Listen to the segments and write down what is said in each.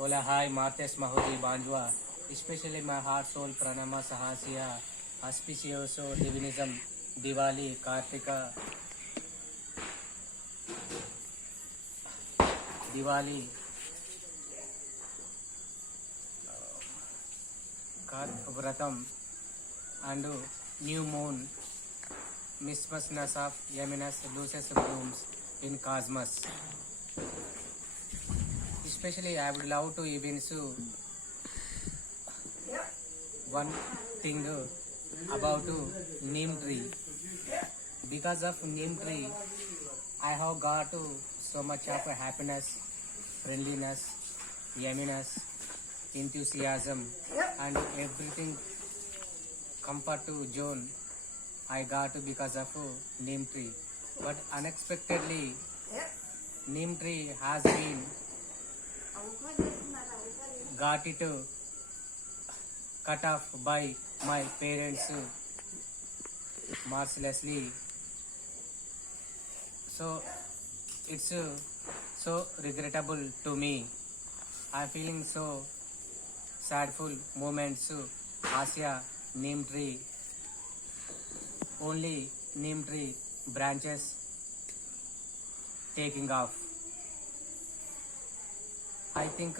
Hola, hi, Martes Mahodi Banjwa, especially my heart, soul, pranama, sahasya, auspicioso, divinism, Diwali, Kartika, Diwali, Vratam, and new moon, mismusness of Yaminas, loosest blooms in cosmos. Especially, I would love to even so one thing about neem tree. Because of neem tree, I have got so much of happiness, friendliness, yumminess, enthusiasm, and everything comfort to zone I got because of neem tree. But unexpectedly, neem tree has been got it cut off by my parents mercilessly. So it's so regrettable to me. I'm feeling so sadful moments. Asya neem tree, only neem tree branches taking off. I think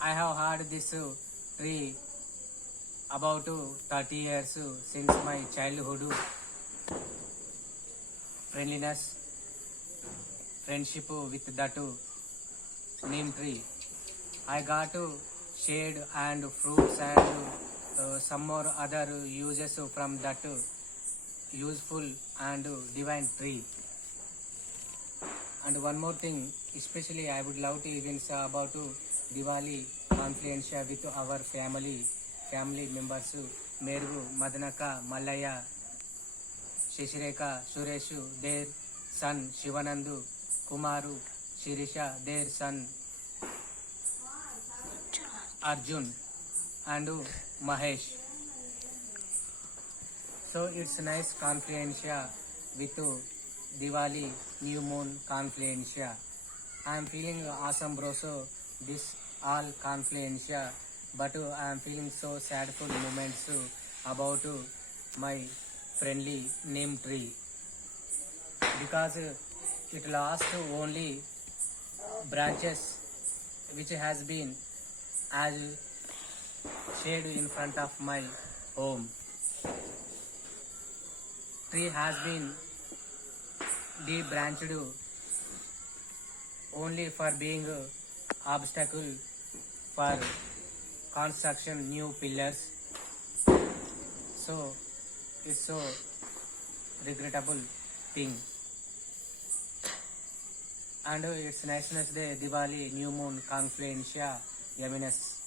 I have had this tree about 30 years since my childhood. Friendliness, friendship with that neem tree. I got shade and fruits and some more other uses from that useful and divine tree. And one more thing, especially I would love to even say about Diwali confluencia with our family members, Meru, Madanaka, Malaya, Shishireka, Sureshu, their son Shivanandu, Kumaru, Shirisha, their son Arjun, and Mahesh. So it's nice confluencia with Diwali new moon confluencia. I am feeling awesome, bro. So this all confluencia, but I am feeling so sadful moments about my friendly neem tree because it lost only branches which has been as shade in front of my home. Tree has been de-branched only for being obstacle for construction new pillars. So it's so regrettable thing. And it's National Day, Diwali, New Moon, Confluencia, Yaminas.